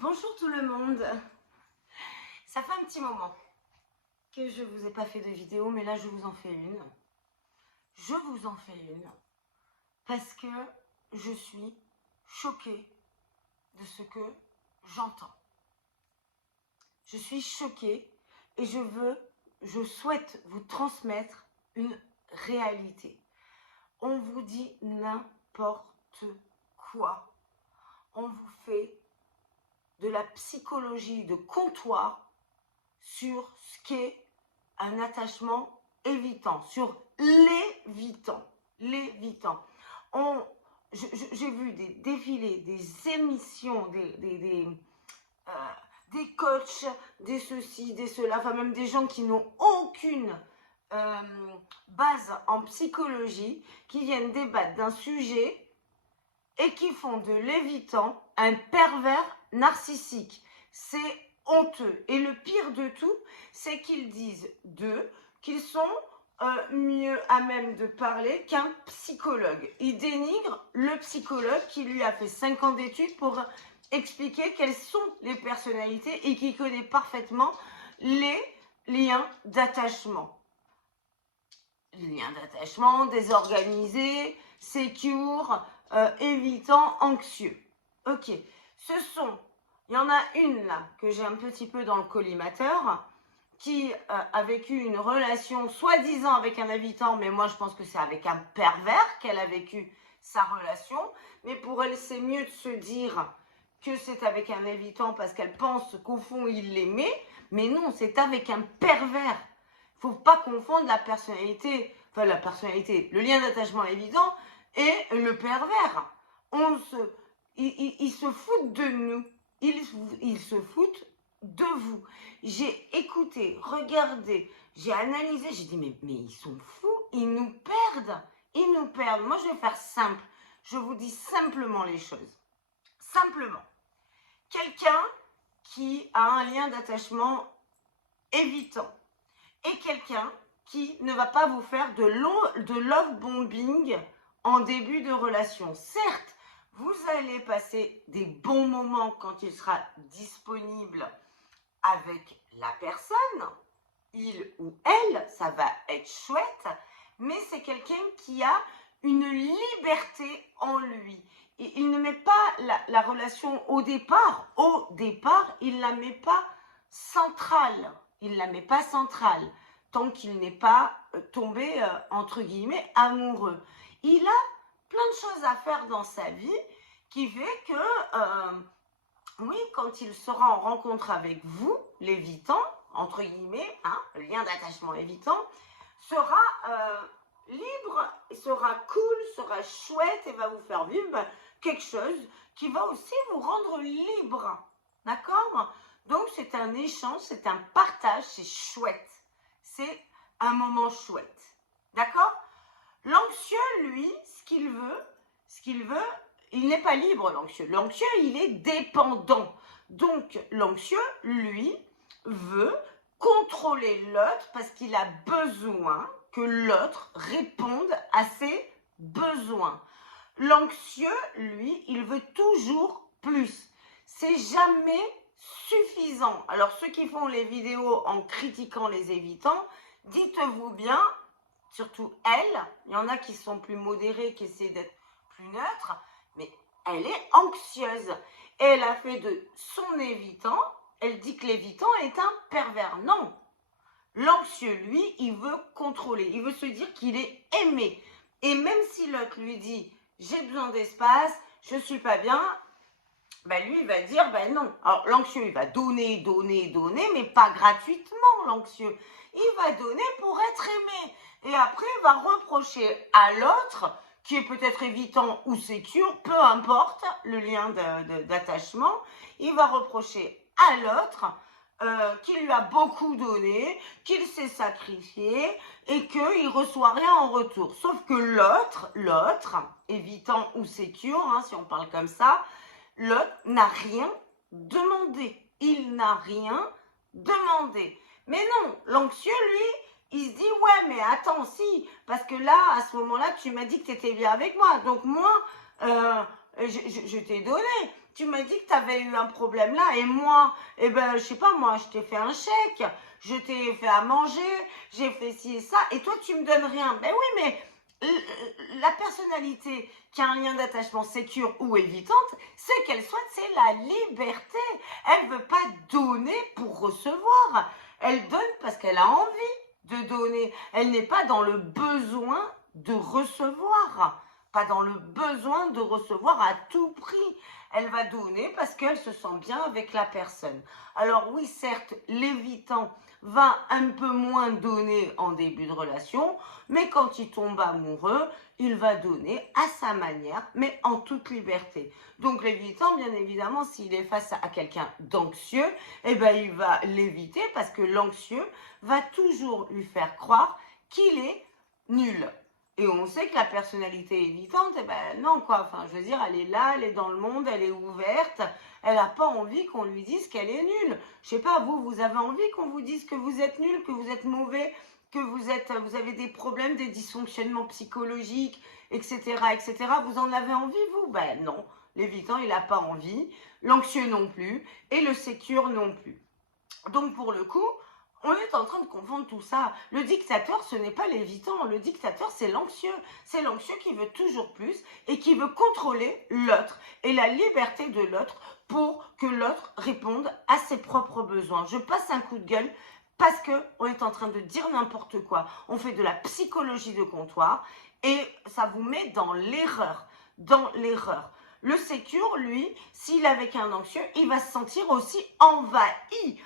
Bonjour tout le monde. Ça fait un petit moment que je vous ai pas fait de vidéo, mais là je vous en fais une. Je vous en fais une parce que je suis choquée de ce que j'entends. Je suis choquée et je souhaite vous transmettre une réalité. On vous dit n'importe quoi. On vous fait de la psychologie de comptoir sur ce qu'est un attachement évitant, sur l'évitant. L'évitant. J'ai vu des défilés, des émissions, des coachs, des ceci, des cela, enfin même des gens qui n'ont aucune base en psychologie, qui viennent débattre d'un sujet et qui font de l'évitant un pervers narcissique. C'est honteux. Et le pire de tout, c'est qu'ils disent d'eux qu'ils sont mieux à même de parler qu'un psychologue. Ils dénigrent le psychologue qui lui a fait 5 ans d'études pour expliquer quelles sont les personnalités et qui connaît parfaitement les liens d'attachement. Liens d'attachement, désorganisés, sécure, évitant, anxieux. Ok, il y en a une là que j'ai un petit peu dans le collimateur qui a vécu une relation soi-disant avec un évitant, mais moi je pense que c'est avec un pervers qu'elle a vécu sa relation. Mais pour elle, c'est mieux de se dire que c'est avec un évitant parce qu'elle pense qu'au fond il l'aimait, mais non, c'est avec un pervers. Il ne faut pas confondre la personnalité, le lien d'attachement évident et le pervers. Ils se foutent de nous. Ils se foutent de vous. J'ai écouté, regardé, j'ai analysé, j'ai dit mais ils sont fous, ils nous perdent. Ils nous perdent. Moi, je vais faire simple. Je vous dis simplement les choses. Simplement. Quelqu'un qui a un lien d'attachement évitant et quelqu'un qui ne va pas vous faire de love bombing en début de relation. Certes, vous allez passer des bons moments quand il sera disponible avec la personne, il ou elle, ça va être chouette, mais c'est quelqu'un qui a une liberté en lui. Il ne met pas la relation au départ, il ne la met pas centrale. Il ne la met pas centrale tant qu'il n'est pas tombé, entre guillemets, amoureux. Il a plein de choses à faire dans sa vie qui fait que, oui, quand il sera en rencontre avec vous, l'évitant, entre guillemets, le lien d'attachement évitant, sera libre, sera cool, sera chouette et va vous faire vivre quelque chose qui va aussi vous rendre libre. D'accord ? Donc, c'est un échange, c'est un partage, c'est chouette. C'est un moment chouette. D'accord ? L'anxieux, lui, ce qu'il veut, il n'est pas libre, l'anxieux. L'anxieux, il est dépendant. Donc, l'anxieux, lui, veut contrôler l'autre parce qu'il a besoin que l'autre réponde à ses besoins. L'anxieux, lui, il veut toujours plus. C'est jamais suffisant. Alors, ceux qui font les vidéos en critiquant les évitants, dites-vous bien, surtout elle, il y en a qui sont plus modérés, qui essaient d'être plus neutres, mais elle est anxieuse. Et elle a fait de son évitant, elle dit que l'évitant est un pervers. Non. L'anxieux, lui, il veut contrôler. Il veut se dire qu'il est aimé. Et même si l'autre lui dit « j'ai besoin d'espace, je ne suis pas bien », ben lui, il va dire « ben non ». Alors, l'anxieux, il va donner, mais pas gratuitement, l'anxieux. Il va donner pour être aimé. Et après, il va reprocher à l'autre, qui est peut-être évitant ou sécure, peu importe le lien d'attachement, il va reprocher à l'autre qu'il lui a beaucoup donné, qu'il s'est sacrifié et qu'il ne reçoit rien en retour. Sauf que l'autre, évitant ou sécure, si on parle comme ça, l'autre n'a rien demandé. Il n'a rien demandé. Mais non, l'anxieux, lui, il se dit, ouais, mais attends, si, parce que là, à ce moment-là, tu m'as dit que tu étais bien avec moi. Donc moi, je t'ai donné. tu m'as dit que tu avais eu un problème là, et moi, eh ben, je sais pas, moi, je t'ai fait un chèque, je t'ai fait à manger, j'ai fait ci et ça, et toi, tu me donnes rien. Ben oui, mais la personnalité qui a un lien d'attachement sécure ou évitante, ce qu'elle souhaite, c'est la liberté. Elle ne veut pas donner pour recevoir. Elle donne parce qu'elle a envie de donner. Elle n'est pas dans le besoin de recevoir. Pas dans le besoin de recevoir à tout prix. Elle va donner parce qu'elle se sent bien avec la personne. Alors oui, certes, l'évitant va un peu moins donner en début de relation, mais quand il tombe amoureux, il va donner à sa manière, mais en toute liberté. Donc l'évitant, bien évidemment, s'il est face à quelqu'un d'anxieux, eh ben, il va l'éviter parce que l'anxieux va toujours lui faire croire qu'il est nul. Et on sait que la personnalité évitante, eh ben non quoi, enfin je veux dire, elle est là, elle est dans le monde, elle est ouverte, elle n'a pas envie qu'on lui dise qu'elle est nulle. Je sais pas, vous avez envie qu'on vous dise que vous êtes nul, que vous êtes mauvais, que vous avez des problèmes, des dysfonctionnements psychologiques, etc., etc. Vous en avez envie, vous? Ben non, l'évitant, il n'a pas envie, l'anxieux non plus, et le sécure non plus. Donc pour le coup, on est en train de confondre tout ça. Le dictateur, ce n'est pas l'évitant. Le dictateur, c'est l'anxieux. C'est l'anxieux qui veut toujours plus et qui veut contrôler l'autre et la liberté de l'autre pour que l'autre réponde à ses propres besoins. Je passe un coup de gueule parce qu'on est en train de dire n'importe quoi. On fait de la psychologie de comptoir et ça vous met dans l'erreur. Dans l'erreur. Le sécure, lui, s'il est avec un anxieux, il va se sentir aussi envahi.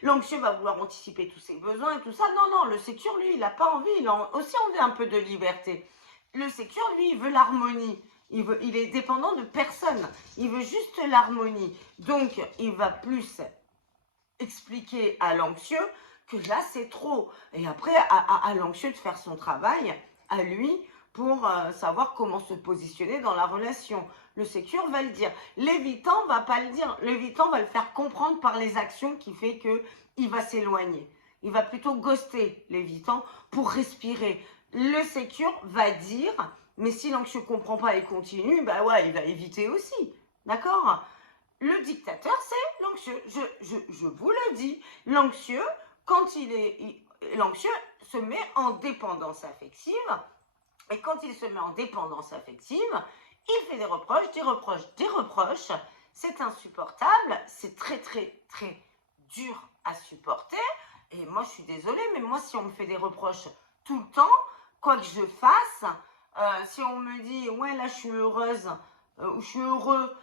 L'anxieux va vouloir anticiper tous ses besoins et tout ça. Non, non, le sécure, lui, il n'a pas envie. Il a aussi envie un peu de liberté. Le sécure, lui, il veut l'harmonie. Il est dépendant de personne. Il veut juste l'harmonie. Donc, il va plus expliquer à l'anxieux que là, c'est trop. Et après, à l'anxieux de faire son travail, à lui, pour savoir comment se positionner dans la relation. Le sécure va le dire. L'évitant va pas le dire. L'évitant va le faire comprendre par les actions qui fait qu'il va s'éloigner. Il va plutôt ghoster l'évitant pour respirer. Le sécure va dire, mais si l'anxieux comprend pas et continue, bah ouais, il va éviter aussi. D'accord? Le dictateur, c'est l'anxieux. Je vous le dis. L'anxieux, quand l'anxieux se met en dépendance affective. Et quand il se met en dépendance affective, il fait des reproches, des reproches, des reproches. C'est insupportable, c'est très, très, très dur à supporter. Et moi, je suis désolée, mais moi, si on me fait des reproches tout le temps, quoi que je fasse, si on me dit, ouais, là, je suis heureuse, ou je suis heureux,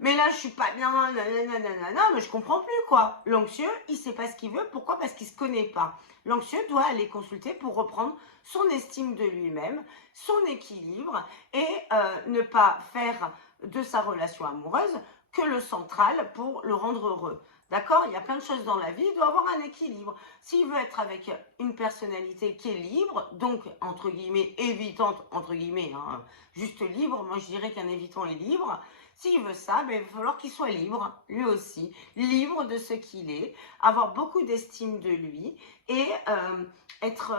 mais là, je suis pas bien, nanana, mais je comprends plus, quoi. L'anxieux, il sait pas ce qu'il veut. Pourquoi? Parce qu'il se connaît pas. L'anxieux doit aller consulter pour reprendre son estime de lui-même, son équilibre et ne pas faire de sa relation amoureuse que le central pour le rendre heureux. D'accord? Il y a plein de choses dans la vie, il doit avoir un équilibre. S'il veut être avec une personnalité qui est libre, donc entre guillemets évitante, entre guillemets, hein, juste libre, moi je dirais qu'un évitant est libre. S'il veut ça, ben, il va falloir qu'il soit libre, lui aussi, libre de ce qu'il est, avoir beaucoup d'estime de lui et être...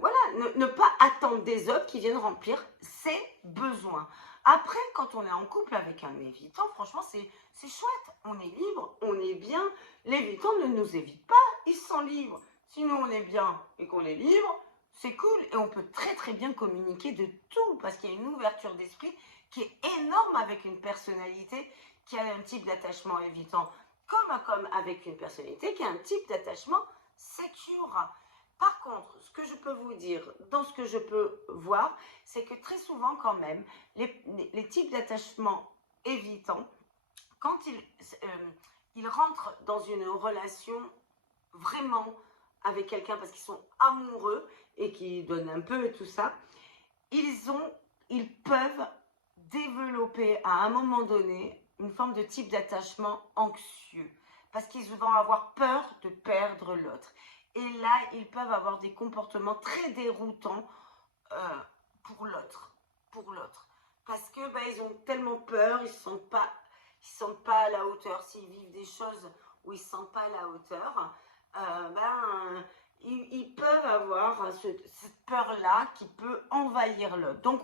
voilà, ne pas attendre des autres qui viennent remplir ses besoins. Après, quand on est en couple avec un évitant, franchement, c'est chouette. On est libre, on est bien. L'évitant ne nous évite pas, il se sent libre. Sinon, on est bien et qu'on est libre, c'est cool. Et on peut très très bien communiquer de tout parce qu'il y a une ouverture d'esprit qui est énorme avec une personnalité qui a un type d'attachement évitant, comme avec une personnalité qui a un type d'attachement sécure. Par contre, ce que je peux vous dire, dans ce que je peux voir, c'est que très souvent quand même, les types d'attachement évitants, quand ils rentrent dans une relation vraiment avec quelqu'un parce qu'ils sont amoureux et qui donnent un peu et tout ça, ils peuvent développer à un moment donné une forme de type d'attachement anxieux parce qu'ils vont avoir peur de perdre l'autre. Et là, ils peuvent avoir des comportements très déroutants pour l'autre. Parce que ils ont tellement peur, ils ne se sentent pas à la hauteur. S'ils vivent des choses où ils ne se sentent pas à la hauteur, ils peuvent avoir cette peur-là qui peut envahir l'autre. Donc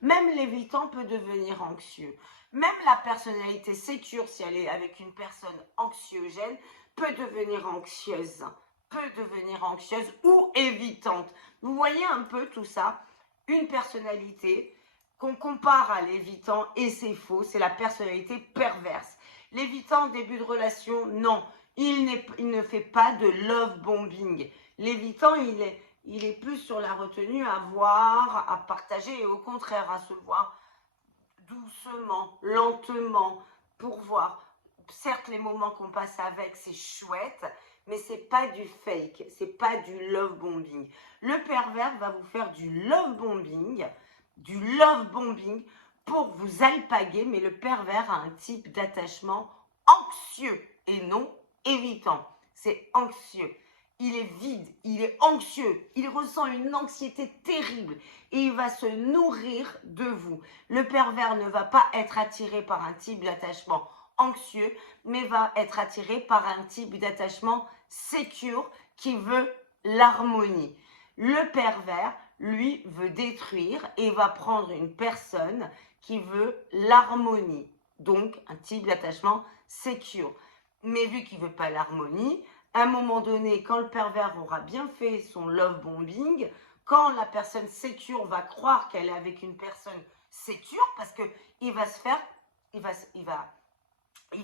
même l'évitant peut devenir anxieux. Même la personnalité sécure, si elle est avec une personne anxiogène, peut devenir anxieuse. Ou évitante. Vous voyez un peu tout ça? Une personnalité qu'on compare à l'évitant et c'est faux, c'est la personnalité perverse. L'évitant en début de relation, non, il ne fait pas de love bombing. L'évitant, il est plus sur la retenue à voir, à partager et au contraire à se voir doucement, lentement, pour voir. Certes, les moments qu'on passe avec, c'est chouette, mais c'est pas du fake, c'est pas du love bombing. Le pervers va vous faire du love bombing pour vous alpaguer, mais le pervers a un type d'attachement anxieux et non évitant. C'est anxieux. Il est vide, il est anxieux, il ressent une anxiété terrible et il va se nourrir de vous. Le pervers ne va pas être attiré par un type d'attachement anxieux, mais va être attiré par un type d'attachement secure qui veut l'harmonie. Le pervers, lui, veut détruire et va prendre une personne qui veut l'harmonie, donc un type d'attachement secure. Mais vu qu'il ne veut pas l'harmonie, à un moment donné, quand le pervers aura bien fait son love bombing, quand la personne sécure va croire qu'elle est avec une personne sécure, parce qu'il va se faire, il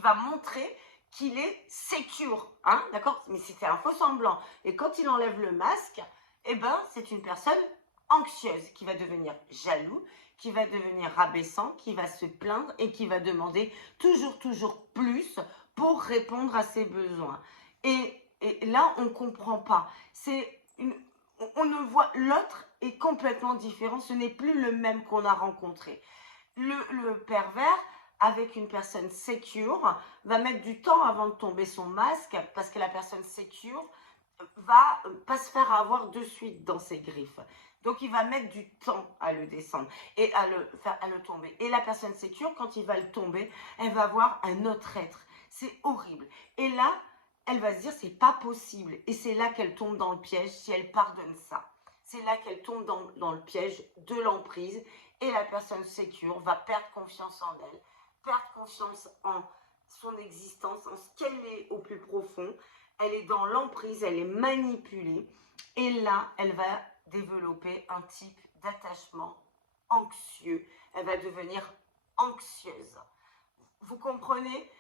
va montrer qu'il est sécure, hein, d'accord? Mais c'était un faux semblant. Et quand il enlève le masque, eh ben, c'est une personne anxieuse qui va devenir jaloux, qui va devenir rabaissant, qui va se plaindre et qui va demander toujours plus pour répondre à ses besoins. Et là, on ne comprend pas. On ne voit, l'autre est complètement différent. Ce n'est plus le même qu'on a rencontré. Le pervers, avec une personne secure, va mettre du temps avant de tomber son masque parce que la personne secure va pas se faire avoir de suite dans ses griffes. Donc, il va mettre du temps à le descendre et à le tomber. Et la personne sécure, quand il va le tomber, elle va voir un autre être. C'est horrible. Et là, elle va se dire, c'est pas possible. Et c'est là qu'elle tombe dans le piège si elle pardonne ça. C'est là qu'elle tombe dans le piège de l'emprise. Et la personne sécure va perdre confiance en elle, perdre confiance en son existence, en ce qu'elle est au plus profond. Elle est dans l'emprise, elle est manipulée. Et là, elle va développer un type d'attachement anxieux. Elle va devenir anxieuse. Vous comprenez?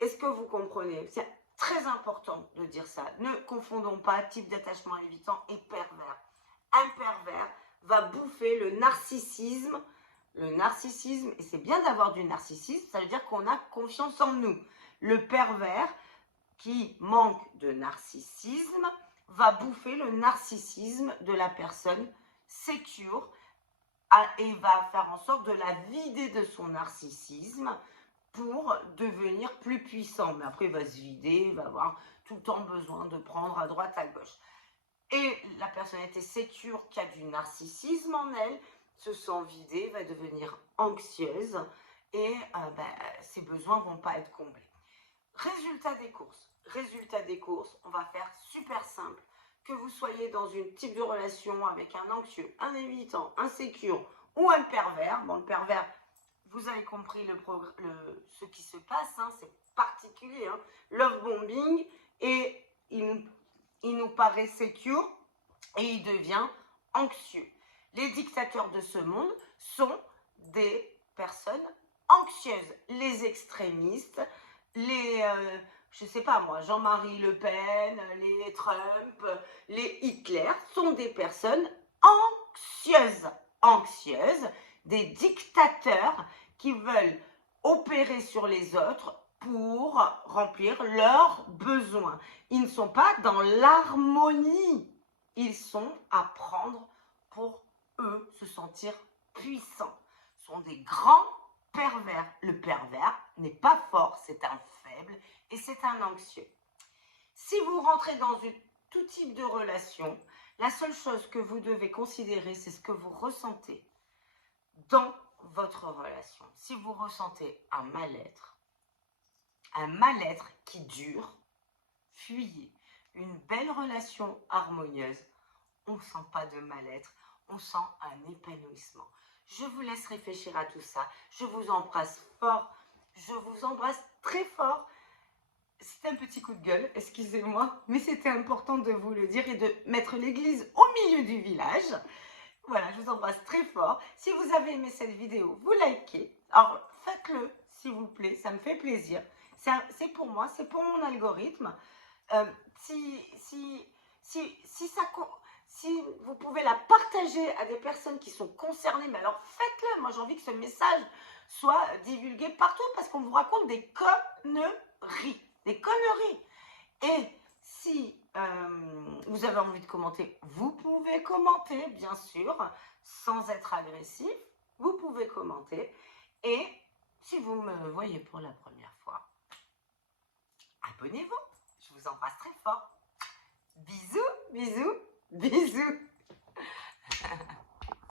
Est-ce que vous comprenez? C'est très important de dire ça. Ne confondons pas type d'attachement évitant et pervers. Un pervers va bouffer le narcissisme. Le narcissisme, et c'est bien d'avoir du narcissisme, ça veut dire qu'on a confiance en nous. Le pervers qui manque de narcissisme va bouffer le narcissisme de la personne sécure et va faire en sorte de la vider de son narcissisme pour devenir plus puissant. Mais après, il va se vider, il va avoir tout le temps besoin de prendre à droite, à gauche. Et la personnalité sécure qui a du narcissisme en elle se sent vidée, va devenir anxieuse et ses besoins ne vont pas être comblés. Résultat des courses, on va faire super simple. Que vous soyez dans une type de relation avec un anxieux, un évitant, un sécure ou un pervers. Bon, le pervers, vous avez compris ce qui se passe, hein, c'est particulier. Hein. Love bombing, et il nous paraît sécure et il devient anxieux. Les dictateurs de ce monde sont des personnes anxieuses. Les extrémistes, je sais pas moi, Jean-Marie Le Pen, les Trump, les Hitler sont des personnes anxieuses, des dictateurs qui veulent opérer sur les autres pour remplir leurs besoins. Ils ne sont pas dans l'harmonie, ils sont à prendre pour eux se sentir puissants. Ce sont des grands pervers. Le pervers n'est pas fort, c'est un faible et c'est un anxieux. Si vous rentrez dans tout type de relation, la seule chose que vous devez considérer, c'est ce que vous ressentez dans votre relation. Si vous ressentez un mal-être qui dure, fuyez. une belle relation harmonieuse, on ne sent pas de mal-être, on sent un épanouissement. Je vous laisse réfléchir à tout ça. Je vous embrasse fort. Je vous embrasse très fort. C'était un petit coup de gueule, excusez-moi, mais c'était important de vous le dire et de mettre l'église au milieu du village. Voilà, je vous embrasse très fort. Si vous avez aimé cette vidéo, vous likez. Alors, faites-le, s'il vous plaît, ça me fait plaisir. C'est pour moi, c'est pour mon algorithme. Si vous pouvez la partager à des personnes qui sont concernées, mais alors faites-le. Moi, j'ai envie que ce message soit divulgué partout parce qu'on vous raconte des conneries. Des conneries. Et si vous avez envie de commenter, vous pouvez commenter, bien sûr, sans être agressif. Vous pouvez commenter. Et si vous me voyez pour la première fois, abonnez-vous. Je vous embrasse très fort. Bisous, bisous, bisous.